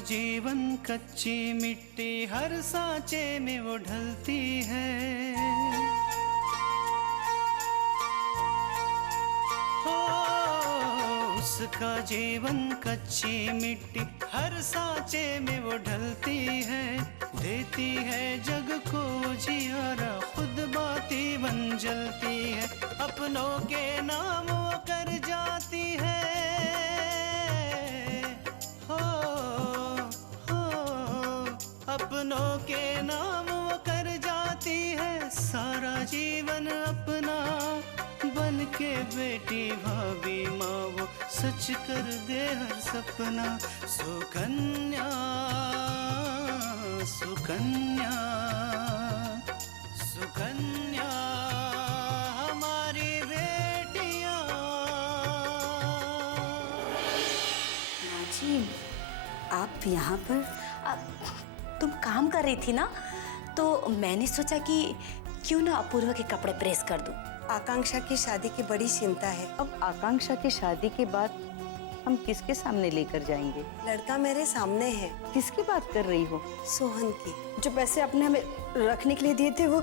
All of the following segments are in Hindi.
जीवन कच्ची मिट्टी हर सांचे में वो ढलती है। हो उसका जीवन कच्ची मिट्टी हर सांचे में वो ढलती है। देती है जग को जियारा खुद बाती बन जलती है। अपनों के नाम वो कर जाती है। अपनों के नाम वो कर जाती है। सारा जीवन अपना बन के बेटी भाभी माँ वो सच कर दे हर सपना। सुकन्या सुकन्या सुकन्या हमारी बेटियाँ। जी आप यहाँ पर तुम काम कर रही थी ना, तो मैंने सोचा कि क्यों ना अपूर्वा के कपड़े प्रेस कर दूं। आकांक्षा की शादी की बड़ी चिंता है। अब आकांक्षा की शादी के बाद हम किसके सामने लेकर जाएंगे? लड़का मेरे सामने है। किसकी बात कर रही हो? सोहन की। जो पैसे आपने हमें रखने के लिए दिए थे वो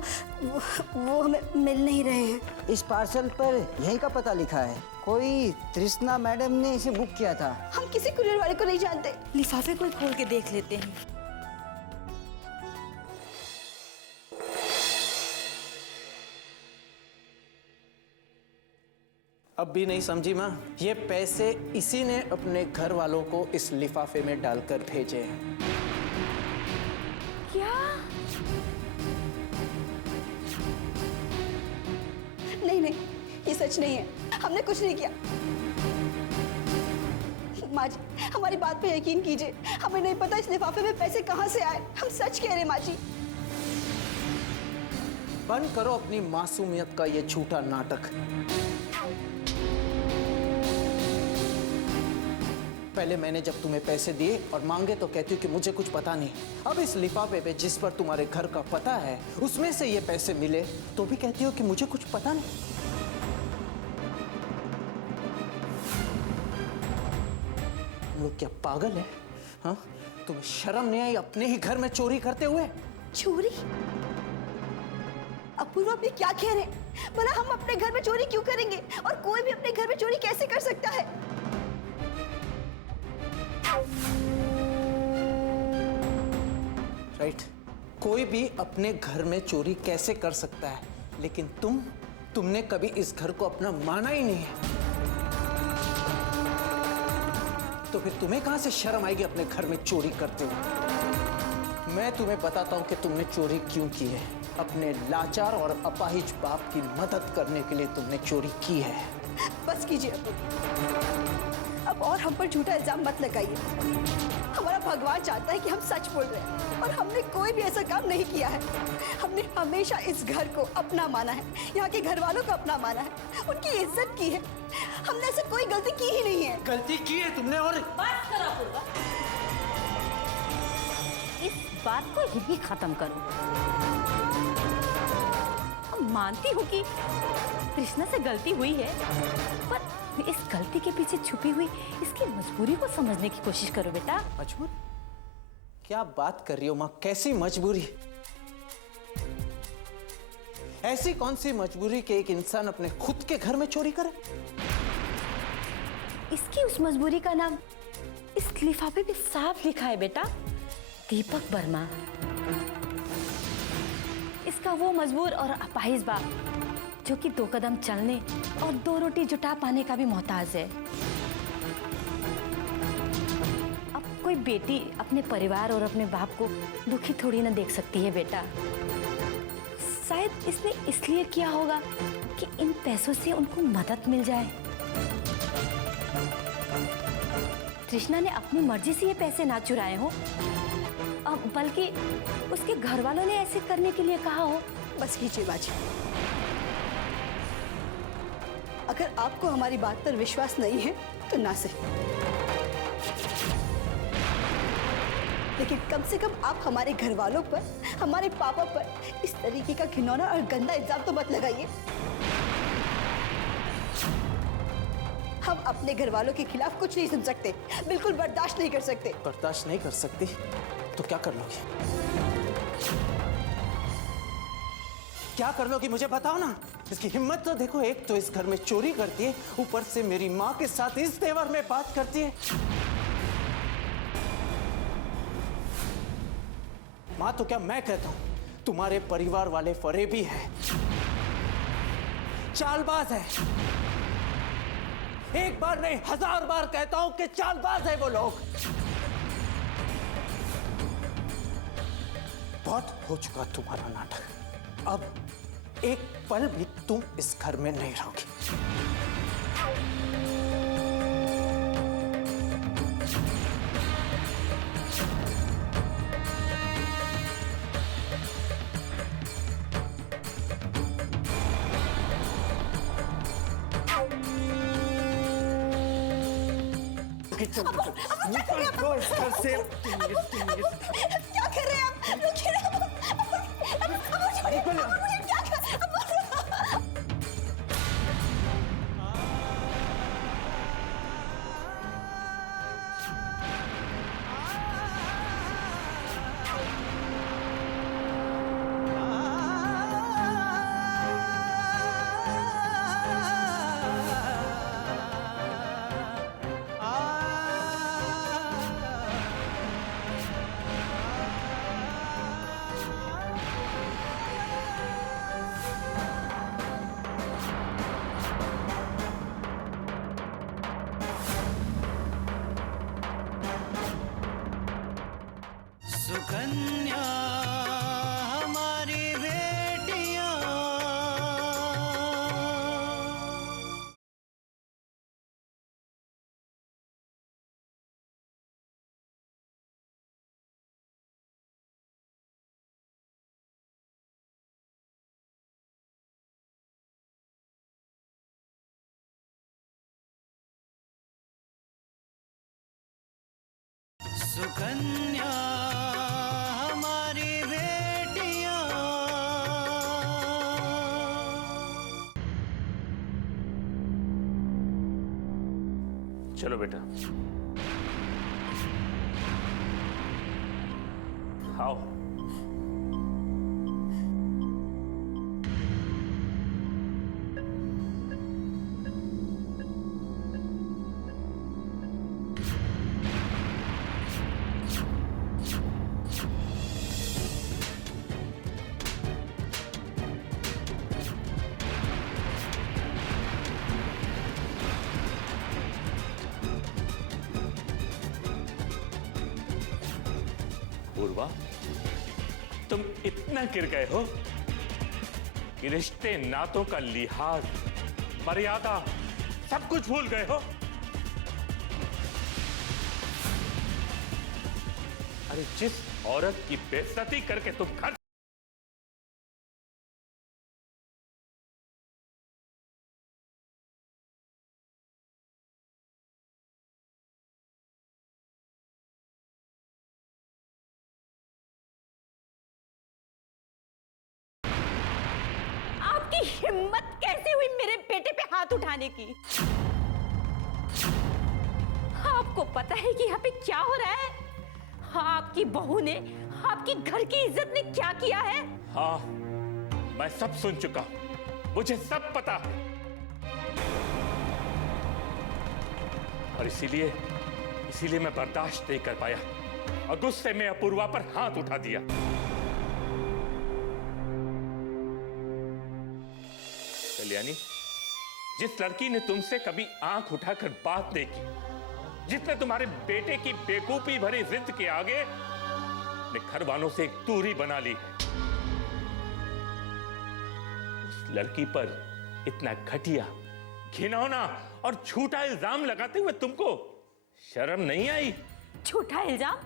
हमें मिल नहीं रहे हैं। इस पार्सल पर यही का पता लिखा है। कोई तृष्णा मैडम ने इसे बुक किया था। हम किसी कुरियर वाले को नहीं जानते। लिफाफे को खोल के देख लेते हैं। अब भी नहीं समझी माँ? ये पैसे इसी ने अपने घर वालों को इस लिफाफे में डालकर भेजे हैं। क्या? नहीं, ये सच नहीं है। हमने कुछ नहीं किया। माँ जी, हमारी बात पे यकीन कीजिए। हमें नहीं पता इस लिफाफे में पैसे कहाँ से आए। हम सच कह रहे हैं माँ जी। बंद करो अपनी मासूमियत का ये झूठा नाटक। पहले मैंने जब तुम्हें पैसे दिए और मांगे तो कहती हो कि मुझे कुछ पता नहीं। अब इस लिफाफे पे जिस पर तुम्हारे घर का पता है उसमें से ये पैसे मिले तो भी कहती हो कि मुझे कुछ पता नहीं। तुम लोग क्या पागल है? हाँ, तुम्हें शर्म नहीं आई अपने ही घर में चोरी करते हुए? चोरी? अपूर्वा आप ये क्या कह रहे हैं? भला हम अपने घर में चोरी क्यों करेंगे? और कोई भी अपने घर में चोरी कैसे कर सकता है? राइट, कोई भी अपने घर में चोरी कैसे कर सकता है, लेकिन तुमने कभी इस घर को अपना माना ही नहीं है। तो फिर तुम्हें कहां से शर्म आएगी अपने घर में चोरी करते हुए? मैं तुम्हें बताता हूं कि तुमने चोरी क्यों की है। अपने लाचार और अपाहिज बाप की मदद करने के लिए तुमने चोरी की है। बस कीजिए अब और हम पर झूठा इल्जाम मत लगाइए। हमारा भगवान चाहता है कि हम सच बोल रहे हैं और हमने कोई भी ऐसा काम नहीं किया है। हमने हमेशा इस घर को अपना माना है, यहाँ के घर वालों को अपना माना है, उनकी इज्जत की है। हमने ऐसे कोई गलती की ही नहीं है। गलती की है तुमने। और बस करो अपूर्वा, इस बात को यही खत्म करो। मानती हूँ कि कृष्णा से गलती हुई है, पर इस गलती के पीछे छुपी हुई इसकी मजबूरी को समझने की कोशिश करो बेटा। मजबूरी? क्या बात कर रही हो माँ? कैसी मजबूरी? ऐसी कौन सी मजबूरी कि एक इंसान अपने खुद के घर में चोरी करे? इसकी उस मजबूरी का नाम इस लिफाफे पे साफ लिखा है बेटा, दीपक वर्मा। इसका वो मजबूर और अपाहिज बाप जो कि 2 कदम चलने और 2 रोटी जुटा पाने का भी मोहताज है। अब कोई बेटी अपने परिवार और अपने बाप को दुखी थोड़ी ना देख सकती है बेटा। शायद इसने इसलिए किया होगा कि इन पैसों से उनको मदद मिल जाए। कृष्णा ने अपनी मर्जी से ये पैसे ना चुराए हो, अब बल्कि उसके घर वालों ने ऐसे करने के लिए कहा हो। बस कीजिए बाजी। अगर आपको हमारी बात पर विश्वास नहीं है तो ना सही, लेकिन कम से कम आप हमारे घर वालों पर, हमारे पापा पर इस तरीके का घिनौना और गंदा इल्जाम तो मत लगाइए। हम अपने घर वालों के खिलाफ कुछ नहीं सुन सकते, बिल्कुल बर्दाश्त नहीं कर सकते। बर्दाश्त नहीं कर सकती तो क्या कर लोगी? क्या कर लोगी मुझे बताओ ना। इसकी हिम्मत तो देखो, एक तो इस घर में चोरी करती है, ऊपर से मेरी माँ के साथ इस तेवर में बात करती है। माँ तो क्या मैं कहता हूं, तुम्हारे परिवार वाले फरेबी है, चालबाज है। एक बार नहीं 1000 बार कहता हूं कि चालबाज है वो लोग। बहुत हो चुका तुम्हारा नाटक, अब एक पल भी तुम इस घर में नहीं रहोगी। निकल दो इस घर से। क्या कर रहे हैं आप? रुकिए ना, छोड़िए, मुझे क्या कर? सुकन्या हमारी बेटियां। सुकन्या हमारी बेटियां। चलो बेटा, आओ। पूर्वा, तुम इतना गिर गए हो कि रिश्ते नातों का लिहाज, मर्यादा सब कुछ भूल गए हो। अरे जिस औरत की बेइज्जती करके तुम घर हिम्मत कैसे हुई मेरे बेटे पे हाथ उठाने की? आपको पता है कि यहाँ पे क्या हो रहा है? आपकी बहू ने, आपकी घर की इज्जत ने क्या किया है? हाँ, मैं सब सुन चुका हूं, मुझे सब पता है। और इसीलिए मैं बर्दाश्त नहीं कर पाया और गुस्से में अपूर्वा पर हाथ उठा दिया। कल्याणी, जिस लड़की ने तुमसे कभी आंख उठाकर बात नहीं की, जिसने तुम्हारे बेटे की बेवकूफी भरी जिद के आगे अपने घर वालों से एक दूरी बना ली है, उस लड़की पर इतना घटिया, घिनौना और झूठा इल्जाम लगाते हुए तुमको शर्म नहीं आई? झूठा इल्जाम?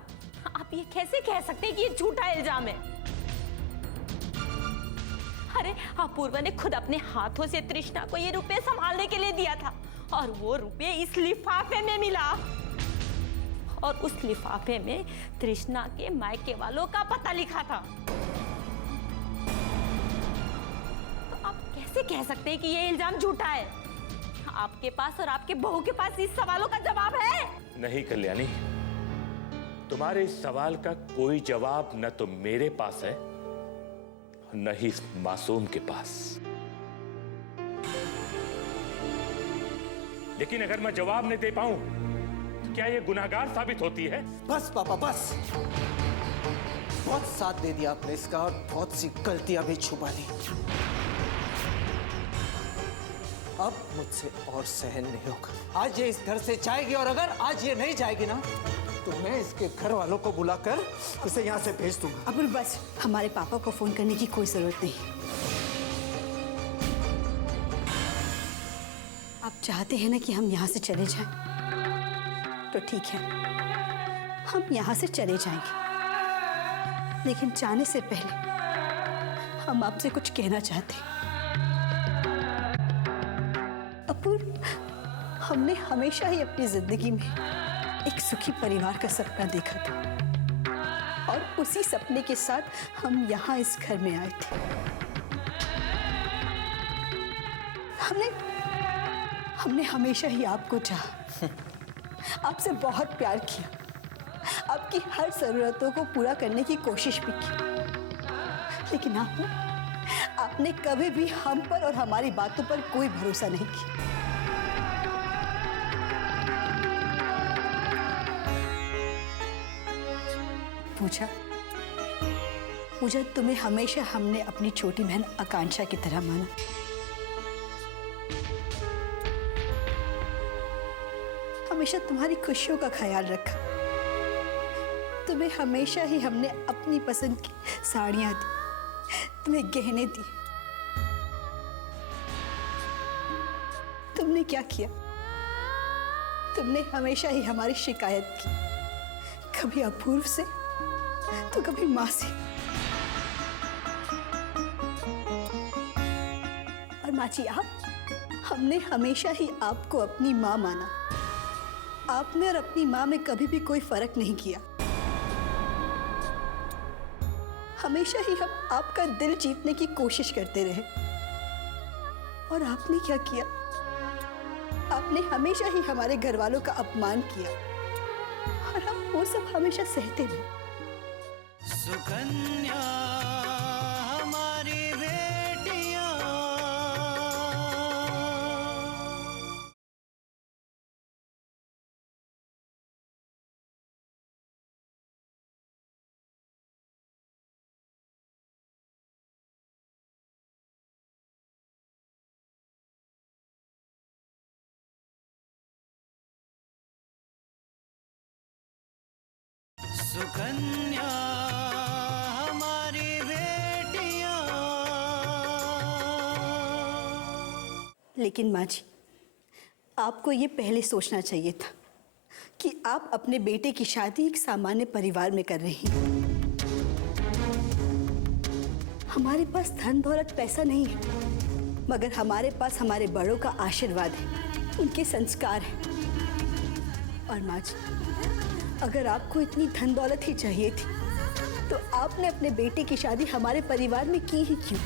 आप ये कैसे कह सकते हैं कि ये झूठा इल्जाम है? अरे अपूर्वा ने खुद अपने हाथों से तृष्णा को ये रुपए संभालने के लिए दिया था और वो रुपए इस लिफाफे में मिला और उस लिफाफे में तृष्णा के मायके वालों का पता लिखा था। तो आप कैसे कह सकते हैं कि ये इल्जाम झूठा है? आपके पास और आपके बहू के पास इस सवालों का जवाब है? नहीं कल्याणी, तुम्हारे इस सवाल का कोई जवाब न तो मेरे पास है न ही इस मासूम के पास। लेकिन अगर मैं जवाब नहीं दे पाऊं तो क्या यह गुनाहगार साबित होती है? बस पापा बस, बहुत साथ दे दिया आपने इसका और बहुत सी गलतियां भी छुपा ली। अब मुझसे और सहन नहीं होगा। आज ये इस घर से जाएगी और अगर आज ये नहीं जाएगी ना तो मैं इसके घर वालों को बुलाकर इसे यहाँ से भेज दूंगा। अबुल बस, हमारे पापा को फोन करने की कोई जरूरत नहीं। आप चाहते हैं ना कि हम यहाँ से चले जाएं? तो ठीक है, हम यहाँ से चले जाएंगे, लेकिन जाने से पहले हम आपसे कुछ कहना चाहते हैं। अपूर्व, हमने हमेशा ही अपनी जिंदगी में एक सुखी परिवार का सपना देखा था और उसी सपने के साथ हम यहाँ इस घर में आए थे। हमने हमेशा ही आपको चाहा, आपसे बहुत प्यार किया, आपकी हर जरूरतों को पूरा करने की कोशिश भी की, लेकिन आपने कभी भी हम पर और हमारी बातों पर कोई भरोसा नहीं किया। पूजा, तुम्हें हमेशा हमने अपनी छोटी बहन आकांक्षा की तरह माना। हमेशा तुम्हारी खुशियों का ख्याल रखा। तुम्हें हमेशा ही हमने अपनी पसंद की साड़ियां दी, तुम्हें गहने दी। तुमने क्या किया? तुमने हमेशा ही हमारी शिकायत की, कभी अपूर्व से तो कभी माँ से। और माँ जी, हमने हमेशा ही आपको अपनी माँ माना। आप में और अपनी माँ में कभी भी कोई फर्क नहीं किया। हमेशा ही हम आपका दिल जीतने की कोशिश करते रहे। और आपने क्या किया? आपने हमेशा ही हमारे घर वालों का अपमान किया और हम वो सब हमेशा सहते रहे। सुकन्या हमारी बेटियां, सुकन्या हमारी बेटियां। लेकिन माँ जी, आपको ये पहले सोचना चाहिए था कि आप अपने बेटे की शादी एक सामान्य परिवार में कर रही हैं। हमारे पास धन दौलत पैसा नहीं है, मगर हमारे पास हमारे बड़ों का आशीर्वाद है, उनके संस्कार हैं। और माँ जी, अगर आपको इतनी धन दौलत ही चाहिए थी तो आपने अपने बेटे की शादी हमारे परिवार में की ही क्यों?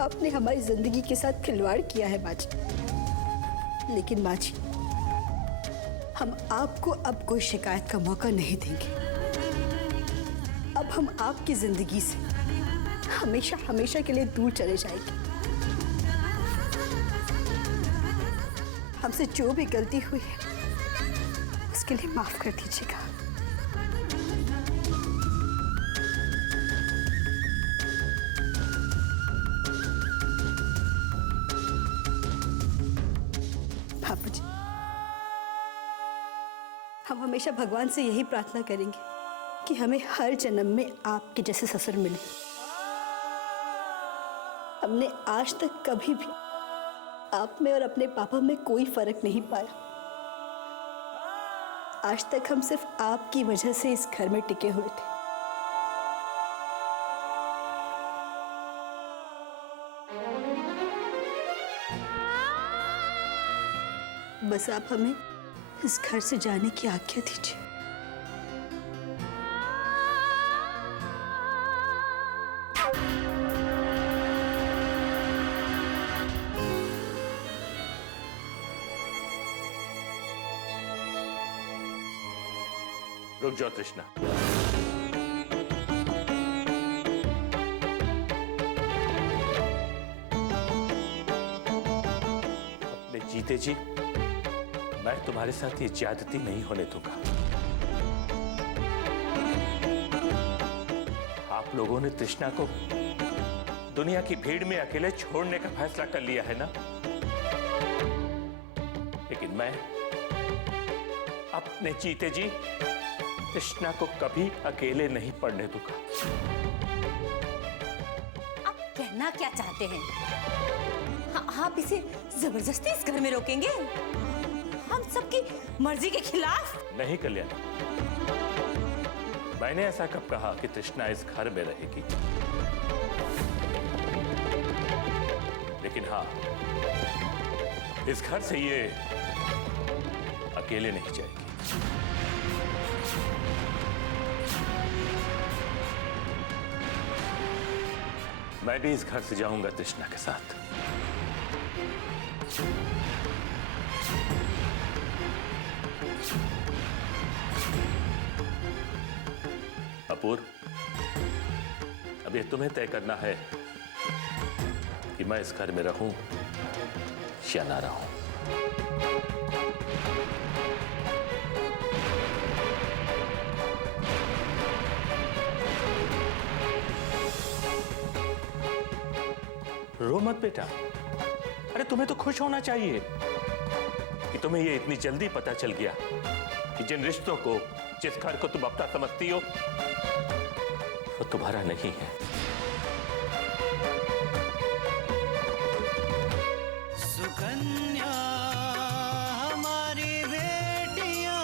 आपने हमारी जिंदगी के साथ खिलवाड़ किया है माँ जी। लेकिन माँ जी, हम आपको अब कोई शिकायत का मौका नहीं देंगे। अब हम आपकी जिंदगी से हमेशा हमेशा के लिए दूर चले जाएंगे। हमसे जो भी गलती हुई है उसके लिए माफ कर दीजिएगा। पापा जी, हम हमेशा भगवान से यही प्रार्थना करेंगे कि हमें हर जन्म में आपके जैसे ससुर मिले। हमने आज तक कभी भी आप में और अपने पापा में कोई फर्क नहीं पाया। आज तक हम सिर्फ आपकी वजह से इस घर में टिके हुए थे। बस आप हमें इस घर से जाने की आज्ञा दीजिए। रुक जाओ तृष्णा। अपने जीते जी मैं तुम्हारे साथ ये ज्यादती नहीं होने दूंगा। आप लोगों ने तृष्णा को दुनिया की भीड़ में अकेले छोड़ने का फैसला कर लिया है ना, लेकिन मैं अपने जीते जी तृष्णा को कभी अकेले नहीं पड़ने दूंगा। आप कहना क्या चाहते हैं? आप इसे जबरदस्ती इस घर में रोकेंगे? हम सबकी मर्जी के खिलाफ? नहीं कल्याणी, मैंने ऐसा कब कहा कि तृष्णा इस घर में रहेगी? लेकिन हाँ, इस घर से ये अकेले नहीं जाएगी। मैं भी इस घर से जाऊंगा तृष्णा के साथ। अपूर्व, अब ये तुम्हें तय करना है कि मैं इस घर में रहूं या ना रहूं। रो मत बेटा, अरे तुम्हें तो खुश होना चाहिए कि तुम्हें ये इतनी जल्दी पता चल गया कि जिन रिश्तों को, जिस घर को तुम अपना समझती हो, वो तुम्हारा नहीं है। सुकन्या हमारी बेटियां,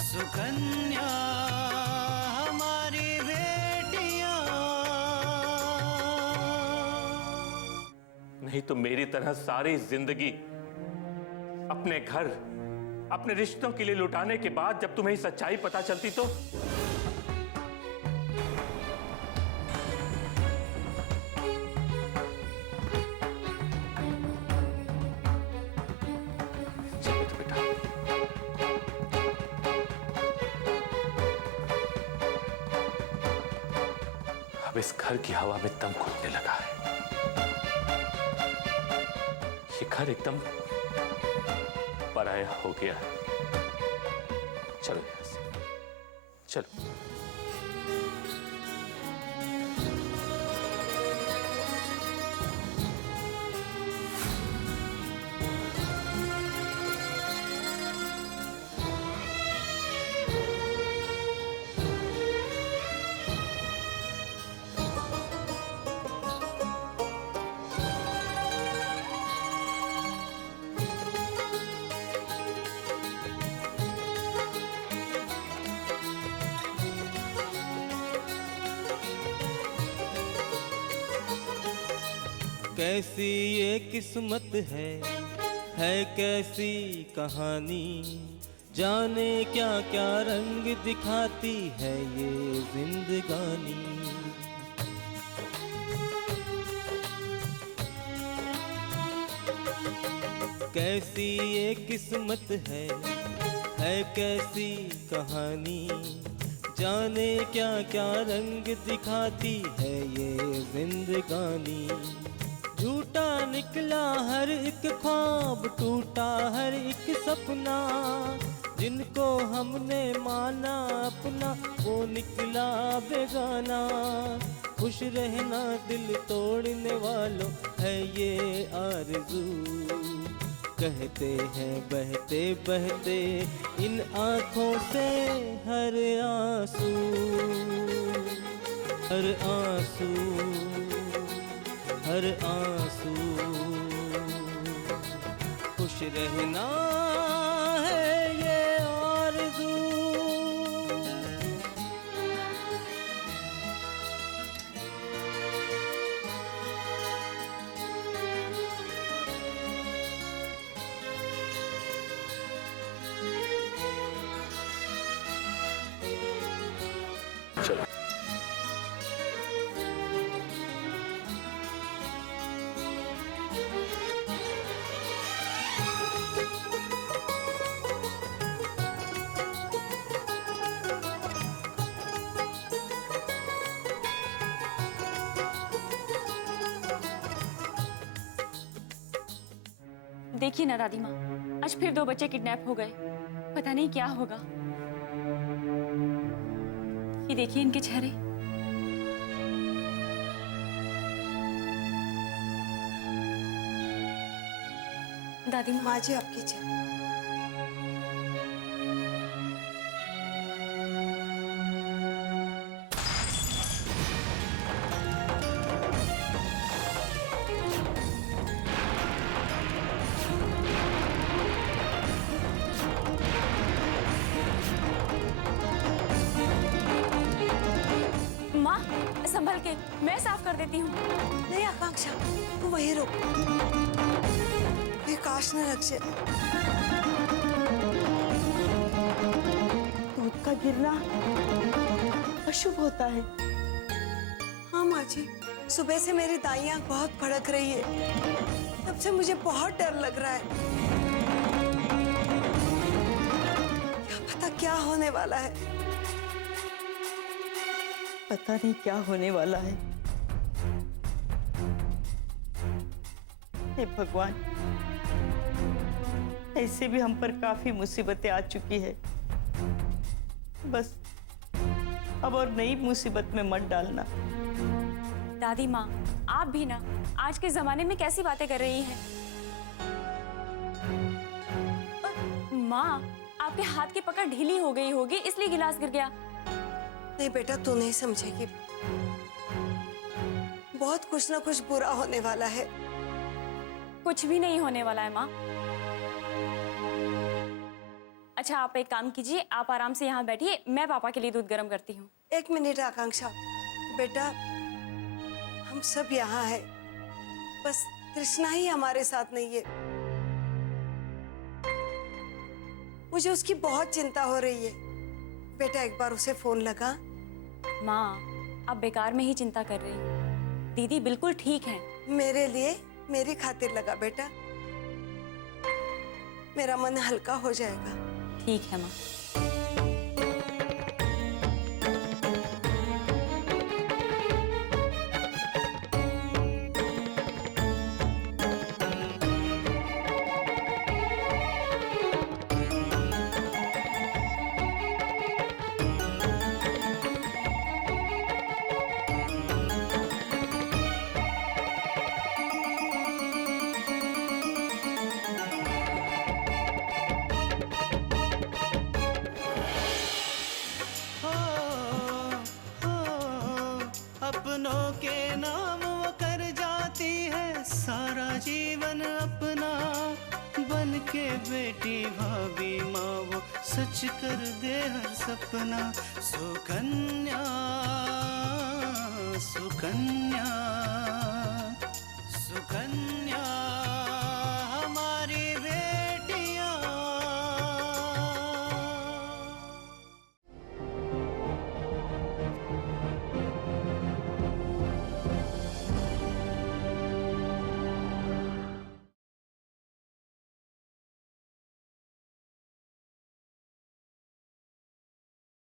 सुकन्या हमारी बेटियां। नहीं तो मेरी तरह सारी जिंदगी अपने घर, अपने रिश्तों के लिए लुटाने के बाद जब तुम्हें सच्चाई पता चलती तो? चलो तो बेटा, अब इस घर की हवा में दम घुटने लगा है। ये घर एकदम पराया हो गया। चलो यहां से, चलो। कैसी ये किस्मत है कैसी कहानी, जाने क्या क्या रंग दिखाती है ये जिंदगानी। कैसी ये किस्मत है कैसी कहानी, जाने क्या क्या रंग दिखाती है ये जिंदगानी। झूठा निकला हर एक ख्वाब, टूटा हर एक सपना, जिनको हमने माना अपना वो निकला बेगाना। खुश रहना दिल तोड़ने वालों है ये आरज़ू, कहते हैं बहते बहते इन आँखों से हर आंसू, हर आंसू, हर आंसू। खुश रहना है ये आरज़ू। देखिए ना दादी माँ, आज फिर 2 बच्चे किडनैप हो गए। पता नहीं क्या होगा। ये देखिए इनके चेहरे। दादी माँ, माँ जी आपकी जय। माँ संभल के, मैं साफ कर देती हूँ। नहीं आकांक्षा, तू वहीं रुक। विकास न लग जाए। दूध का गिरना अशुभ होता है। हाँ माँ जी, सुबह से मेरी दाई आंख बहुत फड़क रही है। तब से मुझे बहुत डर लग रहा है। क्या पता क्या होने वाला है। पता नहीं क्या होने वाला है। हे भगवान, ऐसे भी हम पर काफी मुसीबतें आ चुकी है। बस अब और नई मुसीबत में मत डालना। दादी माँ, आप भी ना आज के जमाने में कैसी बातें कर रही हैं? माँ, आपके हाथ की पकड़ ढीली हो गई होगी, इसलिए गिलास गिर गया। नहीं बेटा, तू नहीं समझेगी। बहुत कुछ ना कुछ बुरा होने वाला है। कुछ भी नहीं होने वाला है माँ। अच्छा, आप एक काम कीजिए, आप आराम से यहाँ बैठिए, मैं पापा के लिए दूध गर्म करती हूँ। 1 मिनट आकांक्षा। बेटा, हम सब यहाँ हैं। बस कृष्णा ही हमारे साथ नहीं है। मुझे उसकी बहुत चिंता हो रही है। बेटा एक बार उसे फोन लगा। माँ, आप बेकार में ही चिंता कर रही हैं। दीदी बिल्कुल ठीक हैं। मेरे लिए, मेरी खातिर लगा बेटा। मेरा मन हल्का हो जाएगा। ठीक है माँ। अपनों के नाम वो कर जाती है सारा जीवन अपना। बन के बेटी भाभी माँ वो सच कर दे हर सपना। सुकन्या सुकन्या सुकन्या।